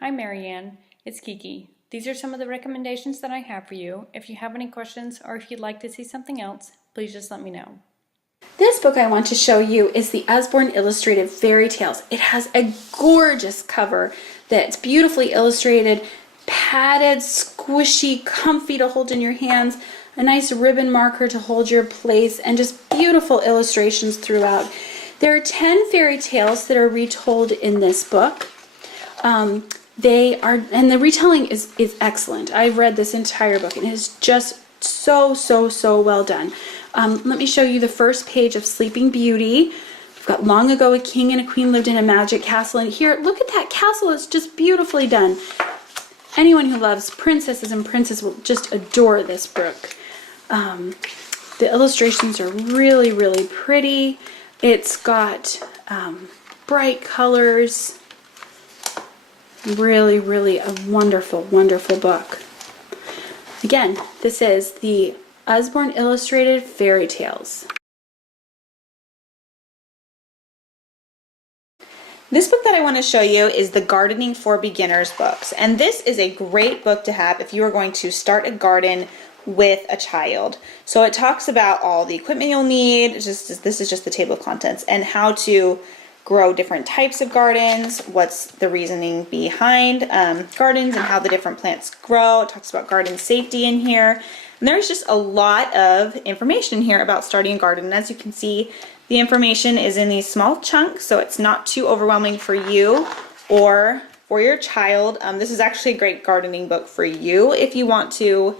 Hi Marianne, it's Kiki. These are some of the recommendations that I have for you. If you have any questions or if you'd like to see something else, please just let me know. This book I want to show you is the Usborne Illustrated Fairy Tales. It has a gorgeous cover that's beautifully illustrated, padded, squishy, comfy to hold in your hands, a nice ribbon marker to hold your place, and just beautiful illustrations throughout. There are 10 fairy tales that are retold in this book. And the retelling is excellent. I've read this entire book and it is just so well done. Let me show you the first page of Sleeping Beauty. We've got long ago a king and a queen lived in a magic castle, and here, look at that castle. It's just beautifully done. Anyone who loves princesses and princes will just adore this book. The illustrations are really pretty. It's got bright colors. Really a wonderful book. Again, this is the Usborne Illustrated Fairy Tales. This book that I want to show you is the Gardening for Beginners books, and this is a great book to have if you are going to start a garden with a child. So it talks about all the equipment you'll need, this is just the table of contents, and how to grow different types of gardens, what's the reasoning behind gardens and how the different plants grow. It talks about garden safety in here. And there's just a lot of information here about starting a garden. And as you can see, the information is in these small chunks, so it's not too overwhelming for you or for your child. This is actually a great gardening book for you if you want to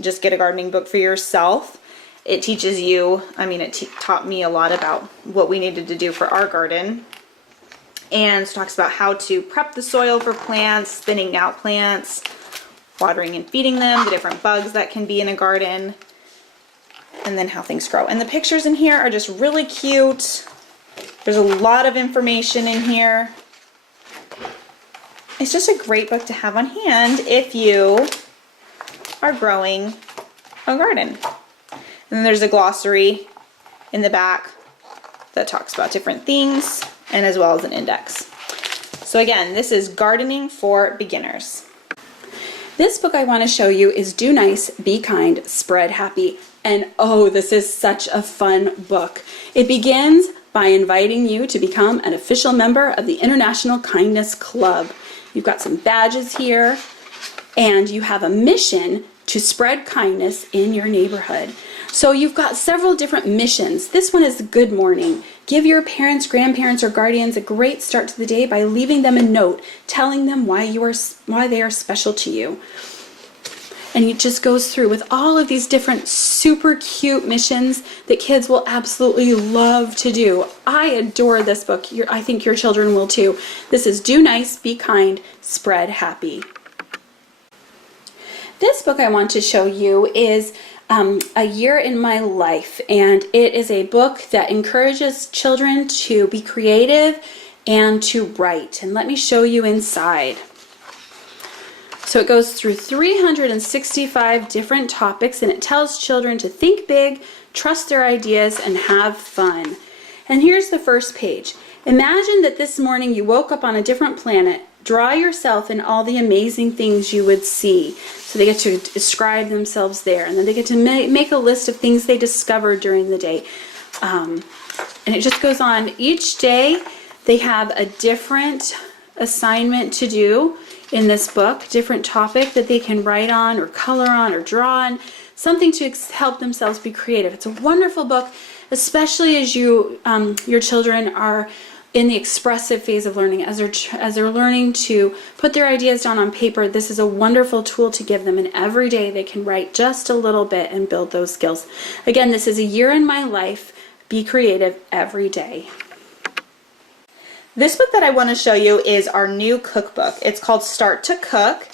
just get a gardening book for yourself. It teaches you, it taught me a lot about what we needed to do for our garden. And it talks about how to prep the soil for plants, thinning out plants, watering and feeding them, the different bugs that can be in a garden, and then how things grow. And the pictures in here are just really cute. There's a lot of information in here. It's just a great book to have on hand if you are growing a garden. And then there's a glossary in the back that talks about different things, and as well as an index. So again, this is Gardening for Beginners. This book I want to show you is Do Nice, Be Kind, Spread Happy. And oh, this is such a fun book. It begins by inviting you to become an official member of the International Kindness Club. You've got some badges here, and you have a mission to spread kindness in your neighborhood. So you've got several different missions. This one is Good Morning. Give your parents, grandparents, or guardians a great start to the day by leaving them a note telling them why they are special to you. And it just goes through with all of these different super cute missions that kids will absolutely love to do. I adore this book. I think your children will too. This is Do Nice, Be Kind, Spread Happy. This book I want to show you is A Year in My Life, and it is a book that encourages children to be creative and to write. And let me show you inside. So it goes through 365 different topics, and it tells children to think big, trust their ideas, and have fun. And here's the first page. Imagine that this morning you woke up on a different planet. Draw yourself in all the amazing things you would see. So they get to describe themselves there, and then they get to make a list of things they discovered during the day. And it just goes on. Each day they have a different assignment to do in this book, different topic that they can write on or color on or draw on, something to help themselves be creative. It's a wonderful book, especially as your children are in the expressive phase of learning, as they're learning to put their ideas down on paper. This is a wonderful tool to give them, and every day they can write just a little bit and build those skills. Again, this is A Year in My Life. Be creative every day. This book that I want to show you is our new cookbook. It's called Start to Cook,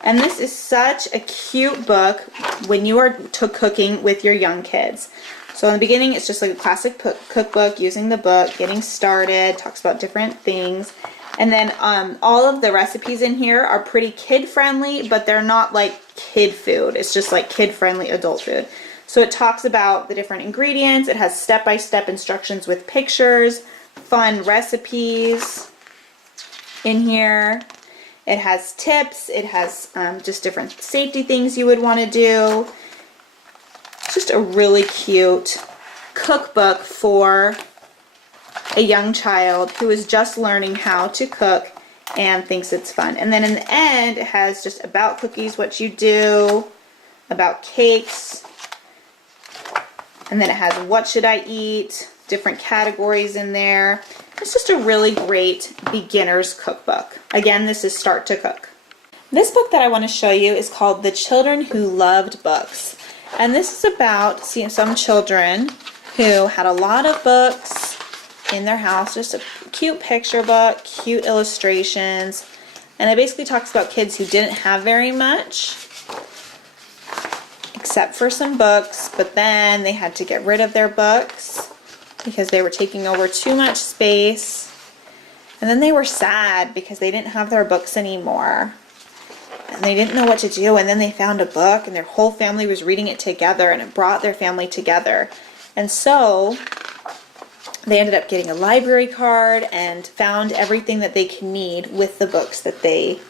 and this is such a cute book when you are cooking with your young kids. So in the beginning, it's just like a classic cookbook, using the book, getting started, talks about different things. And then all of the recipes in here are pretty kid-friendly, but they're not like kid food. It's just like kid-friendly adult food. So it talks about the different ingredients. It has step-by-step instructions with pictures, fun recipes in here. It has tips. It has just different safety things you would want to do. It's just a really cute cookbook for a young child who is just learning how to cook and thinks it's fun. And then in the end, it has just about cookies, what you do, about cakes, and then it has what should I eat, different categories in there. It's just a really great beginner's cookbook. Again, this is Start to Cook. This book that I want to show you is called The Children Who Loved Books. And this is about some children who had a lot of books in their house, just a cute picture book, cute illustrations. And it basically talks about kids who didn't have very much, except for some books, but then they had to get rid of their books because they were taking over too much space. And then they were sad because they didn't have their books anymore. And they didn't know what to do, and then they found a book and their whole family was reading it together, and it brought their family together. And so they ended up getting a library card and found everything that they could need with the books that they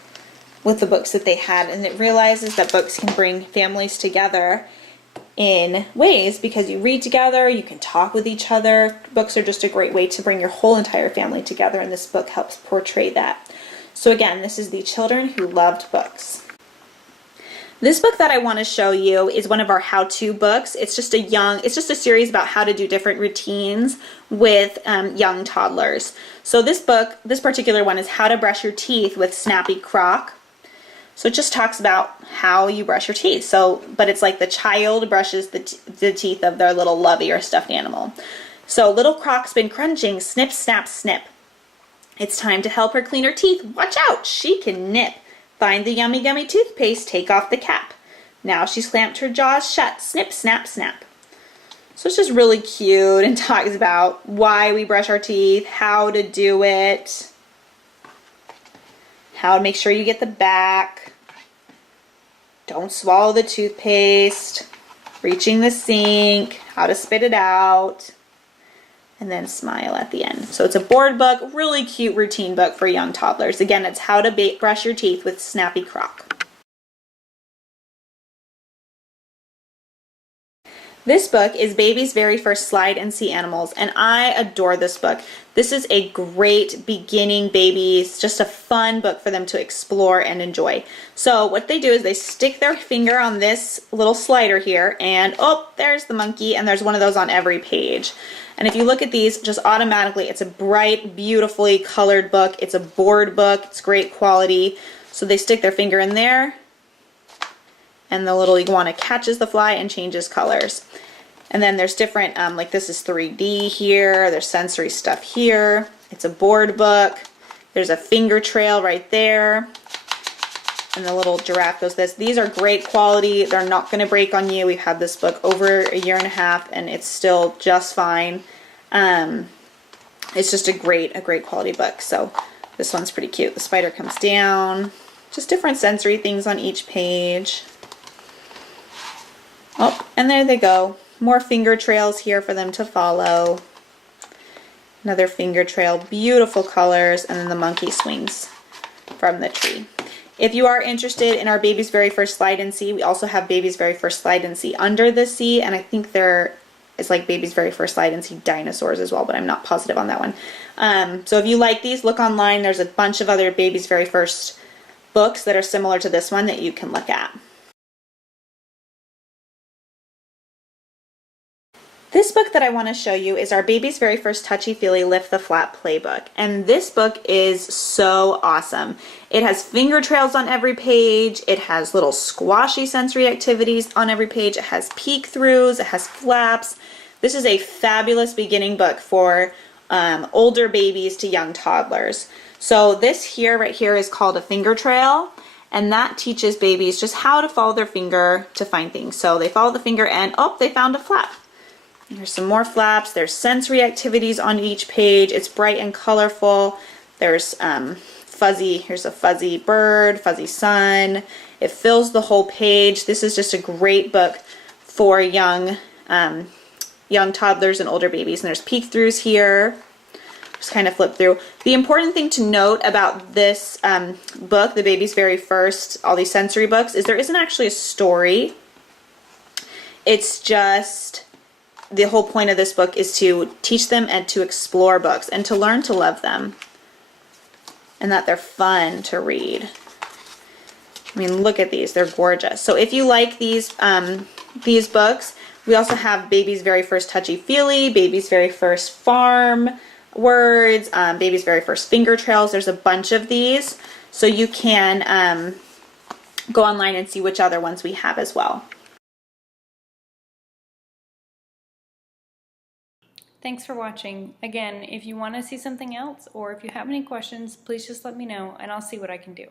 had. And it realizes that books can bring families together in ways because you read together, you can talk with each other. Books are just a great way to bring your whole entire family together, and this book helps portray that. So again, this is The Children Who Loved Books. This book that I want to show you is one of our how-to books. It's just a series about how to do different routines with young toddlers. So this particular one is How to Brush Your Teeth with Snappy Croc. So it just talks about how you brush your teeth. But it's like the child brushes the teeth of their little lovey or stuffed animal. So little Croc's been crunching, snip, snap, snip. It's time to help her clean her teeth. Watch out, she can nip. Find the yummy gummy toothpaste, take off the cap. Now she's clamped her jaws shut, snip, snap, snap. So it's just really cute and talks about why we brush our teeth, how to do it, how to make sure you get the back, don't swallow the toothpaste, reaching the sink, how to spit it out, and then smile at the end. So it's a board book, really cute routine book for young toddlers. Again, it's How to Brush Your Teeth with Snappy Croc. This book is Baby's Very First Slide and See Animals, and I adore this book. This is a great beginning babies, just a fun book for them to explore and enjoy. So what they do is they stick their finger on this little slider here, and oh, there's the monkey, and there's one of those on every page. And if you look at these, just automatically, it's a bright, beautifully colored book. It's a board book. It's great quality. So they stick their finger in there, and the little iguana catches the fly and changes colors. And then there's different, like this is 3D here. There's sensory stuff here. It's a board book. There's a finger trail right there. And the little giraffe goes this. These are great quality. They're not going to break on you. We've had this book over a year and a half, and it's still just fine. It's just a great quality book. So this one's pretty cute. The spider comes down. Just different sensory things on each page. Oh, and there they go. More finger trails here for them to follow. Another finger trail. Beautiful colors. And then the monkey swings from the tree. If you are interested in our Baby's Very First Slide and See, we also have Baby's Very First Slide and See Under the Sea, and I think there is like Baby's Very First Slide and See Dinosaurs as well, but I'm not positive on that one. So if you like these, look online. There's a bunch of other Baby's Very First books that are similar to this one that you can look at. This book that I want to show you is our Baby's Very First Touchy-Feely Lift the Flap playbook. And this book is so awesome. It has finger trails on every page. It has little squashy sensory activities on every page. It has peek-throughs. It has flaps. This is a fabulous beginning book for older babies to young toddlers. So this here, right here, is called a finger trail. And that teaches babies just how to follow their finger to find things. So they follow the finger and, oh, they found a flap. There's some more flaps. There's sensory activities on each page. It's bright and colorful. There's here's a fuzzy bird, fuzzy sun. It fills the whole page. This is just a great book for young toddlers and older babies. And there's peek-throughs here. just kind of flip through. The important thing to note about this book, The Baby's Very First, all these sensory books, is there isn't actually a story. It's just, the whole point of this book is to teach them and to explore books and to learn to love them. And that they're fun to read. I mean, look at these. They're gorgeous. So if you like these books, we also have Baby's Very First Touchy-Feely, Baby's Very First Farm Words, Baby's Very First Finger Trails. There's a bunch of these. So you can go online and see which other ones we have as well. Thanks for watching. Again, if you want to see something else or if you have any questions, please just let me know and I'll see what I can do.